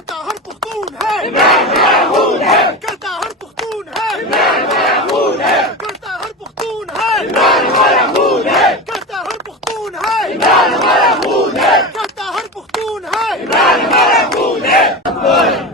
کہتا ہر پختون ہے عمران محمود ہے، کہتا ہر پختون ہے عمران محمود ہے، کہتا ہر پختون ہے عمران ہمارا خون ہے، کہتا ہر پختون ہے عمران ہمارا خون ہے، کہتا ہر پختون ہے عمران ہمارا خون ہے۔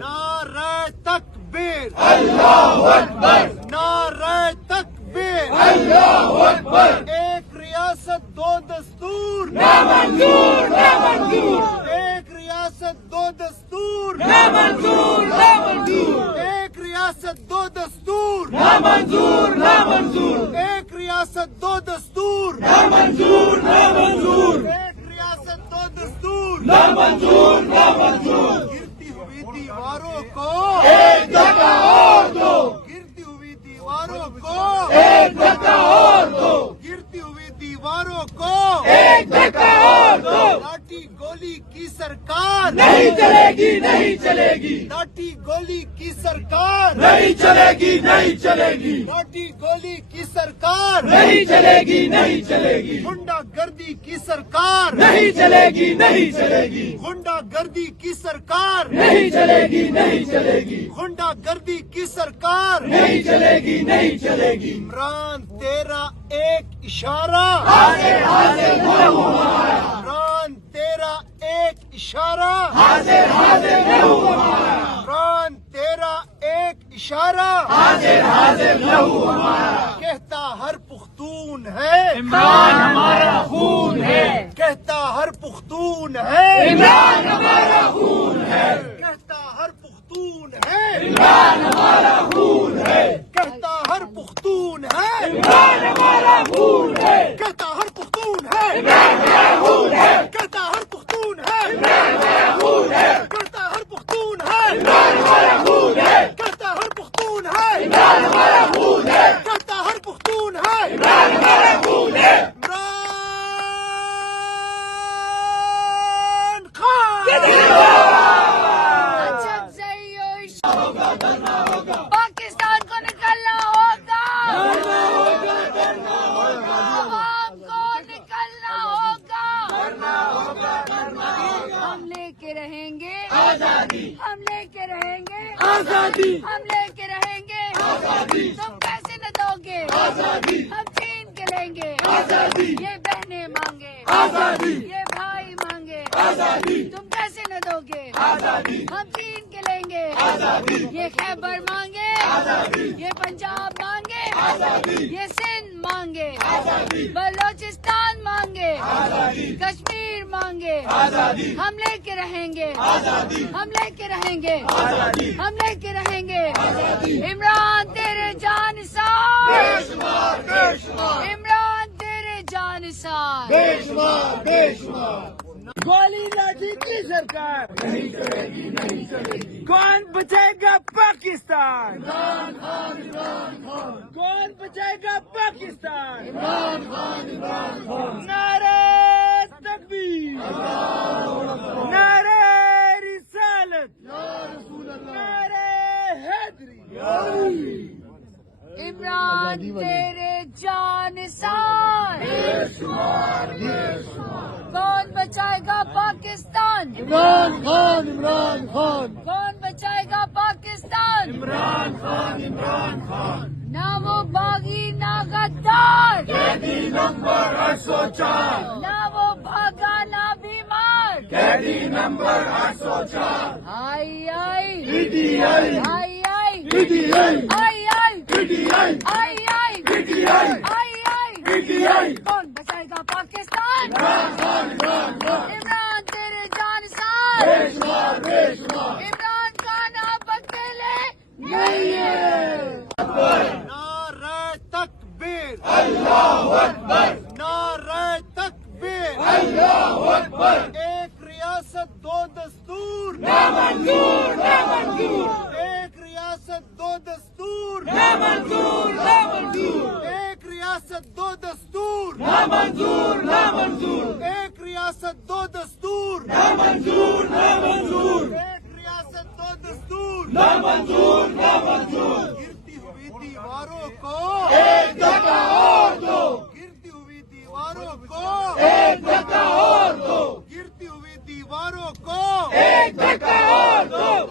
نعرہ تکبیر اللہ اکبر، نعرہ تکبیر اللہ اکبر، ایک ریاست دو دستور نامنظور نامنظور، ایک ریاست دو دستور نامنظور نامنظور، ایک ریاست دو دستور نامنظور نامنظور، ایک ریاست دو دستور نامنظور نامنظور، ایک ریاست دو دستور نامنظور نامنظور، گرتی ہوئی دیواروں کو ایک دھکا اور دو، گرتی ہوئی دیواروں کو ایک دھکا اور دو، گرتی ہوئی دیواروں کو ایک دھکا اور دو، لاٹھی گولی کی سرکار نہیں چلے گی نہیں چلے گی، لاٹھی گولی کی سرکار نہیں چلے گی نہیں چلے گی، لاٹھی گولی کی سرکار نہیں چلے گی نہیں چلے گی، غنڈہ گردی کی سرکار نہیں چلے گی نہیں چلے گی، غنڈہ گردی کی سرکار نہیں چلے گی نہیں چلے گی، غنڈہ گردی کی سرکار نہیں چلے گی نہیں چلے گی، عمران تیرا ایک اشارہ حاضر حاضر نہ ہمارا، عمران تیرا ایک اشارہ حاضر حاضر نہ ہمارا، عمران تیرا ایک اشارہ حاضر حاضر نہ ہمارا، کہتا ہر پختون ہے عمران ہمارا خون ہے، کہتا ہر پختون ہے عمران ہمارا خون ہے، کہتا ہر پختون ہے عمران ہمارا خون ہے، کہتا ہر پختون ہے عمران ہمارا خون ہے، کہتا ہر پختون ہے عمران ہمارا خون ہے، کہتا ہر پختون ہے عمران ہمارا خون ہے، کہتا ہر پختون ہے عمران ہمارا خون ہے، کہتا ہر پختون ہے عمران ہمارا خون ہے، کہتا ہر پختون ہے عمران ہمارا خون ہے، عمران خان پاکستان کو نکلنا ہوگا، عوام کو نکلنا ہوگا، ہم لے کے رہیں گے آزادی، ہم لے کے رہیں گے آزادی، ہم لے کے رہیں گے آزادی، تم کیسے نہ دو گے، آزادی، ہم چھین کے لیں گے، آزادی، یہ بہنیں مانگے، آزادی، یہ بھائی مانگے، آزادی، تم کیسے نہ دو گے، آزادی، ہم چھین کے لیں گے، آزادی، یہ خیبر مانگے، آزادی، یہ پنجاب مانگے، آزادی، یہ سندھ مانگے، آزادی، بلوچستان مانگے، آزادی، کشمیر مانگے، آزادی، ہم لے کے رہیں گے، آزادی، ہم لے کے رہیں گے، آزادی، ہم لے کے رہیں گے، آزادی، عمران تیرے جانثار، بے شمار بے شمار، عمران تیرے جانثار، بے شمار بے شمار، گولی لاٹھی کی سرکار نہیں چلے گی نہیں چلے گی، کون بچائے گا پاکستان عمران خان عمران خان، کون بچائے گا پاکستان عمران خان عمران خان، نعرہ تکبیر نعرہ رسالت نعرہ حیدری عمران تیرے جانثار، کون بچائے گا پاکستان، عمران خان عمران خان، کون بچائے گا پاکستان، عمران خان عمران خان، نہ وہ باغی نہ غدار، قیدی نمبر 804، نہ وہ بھاگا نہ بیمار، قیدی number 804، I I P T I, I I P T I, I I P T I, I I P T I, I I P T I, کون بچائے گا پاکستان، عمران خان عمران خان، عمران تیرے جانثار، بے شمار بے شمار، عمران خان آپ اکیلے نہیں ہے، نعرہ تکبیر اللہ اکبر، نعرہ تکبیر اللہ اکبر، ایک ریاست دو دستور نامنظور نامنظور، ایک ریاست دو دستور نامنظور نامنظور، ایک ریاست دو دستور نامنظور نامنظور، ایک ریاست دو دستور نامنظور نامنظور، ایک ریاست دو دستور نامنظور نامنظور، گرتی ہوئی دیواروں کو ایک دھکا اور دو، گرتی ہوئی دیواروں کو ایک دھکا اور دو، گرتی ہوئی دیواروں کو ایک دھکا اور دو،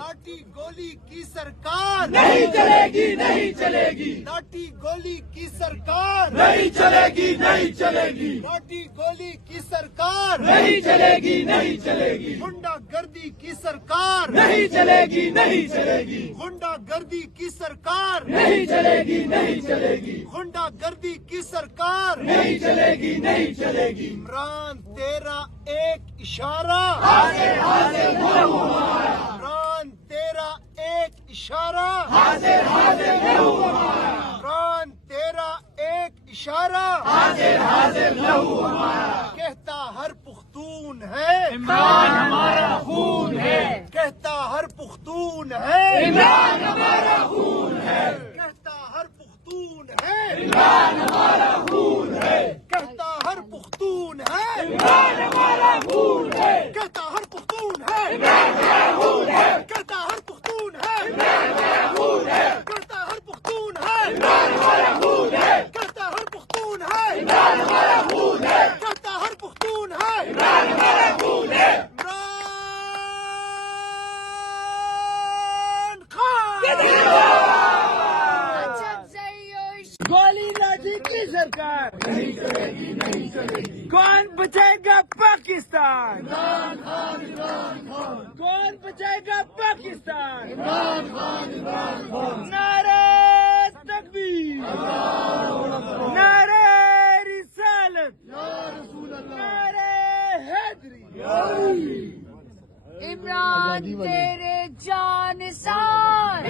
گولی کی سرکار نہیں چلے گی نہیں چلے گی لاٹھی گولی کی سرکار نہیں چلے گی نہیں چلے گی لاٹھی گولی کی سرکار نہیں چلے گی نہیں چلے گی غنڈہ گردی کی سرکار نہیں چلے گی نہیں چلے گی غنڈہ گردی کی سرکار نہیں چلے گی نہیں چلے گی غنڈہ گردی کی سرکار نہیں چلے گی نہیں چلے گی عمران تیرا ایک اشارہ حاضر حاضر نہ ہو ہمارا عمران تیرا ایک اشارہ حاضر حاضر نہ ہو ہمارا عمران تیرا ایک اشارہ حاضر حاضر نہ ہو ہمارا کہتا ہر پختون ہے عمران ہمارا خون ہے کہتا ہر پختون ہے عمران ہمارا خون ہے کہتا ہر پختون ہے عمران ہمارا خون ہے کہتا ہر پختون ہے عمران ہمارا خون ہے کہتا ہر پختون ہے عمران ہمارا خون ہے کہتا ہر پختون ہے عمران ہمارا خون ہے کہتا ہر پختون ہے عمران ہمارا خون ہے کہتا ہر پختون ہے عمران ہمارا خون ہے کہتا ہر پختون ہے عمران ہمارا خون ہے عمران خان گولی لاٹھی کی سرکار کون بچائے گا پاکستان کون بچائے گا پاکستان نعرہ تکبیر نعرہ رسالت نعرہ حیدری عمران تیرے جانسار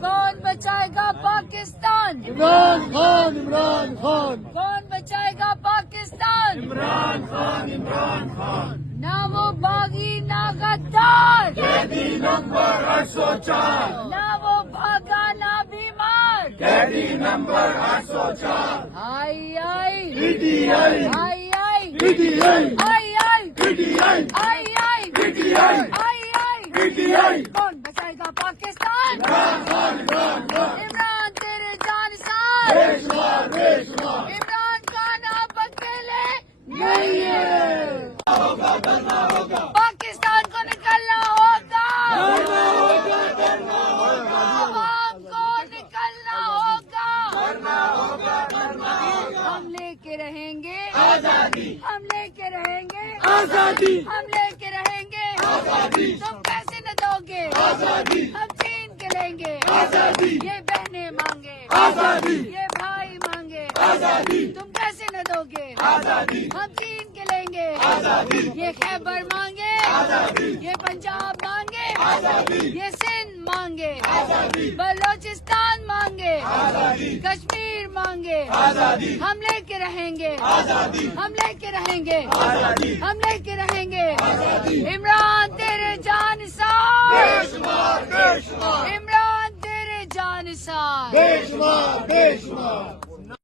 کون بچائے گا پاکستان عمران خان عمران خان کون بچائے گا پاکستان عمران خان عمران خان نہ وہ باغی نہ غدار قیدی نمبر 804 نہ وہ بھاگا نہ بیمار قیدی number 804 I I P T I I I P T I I I P T I I I P T I I I P T I کون بچائے گا پاکستان عمران خان عمران خان عمران تیرے جانسار بے شمار بے شمار عمران خان اب اکیلے نہیں ہے پاکستان کو نکلنا ہوگا کرنا ہوگا کرنا ہوگا عوام کو نکلنا ہوگا کرنا ہوگا کرنا ہوگا ہم لے کے رہیں گے آزادی ہم لے کے رہیں گے آزادی ہم لے کے رہیں گے آزادی تم کیسے نہ دو گے آزادی ہم چھین کے لیں گے آزادی یہ بہنیں مانگے آزادی یہ بھائی مانگے آزادی تم کیسے نہ دو گے آزادی ہم چھین کے لیں گے آزادی یہ خیبر مانگے آزادی یہ پنجاب مانگے آزادی یہ سندھ مانگے آزادی بلوچستان مانگے آزادی کشمیر مانگے آزادی ہم لے کے رہیں گے آزادی ہم لے کے رہیں گے آزادی ہم لے کے رہیں گے آزادی عمران تیرے بے جانسار شمار بے شمار عمران تیرے جانسار بے شمار بے شمار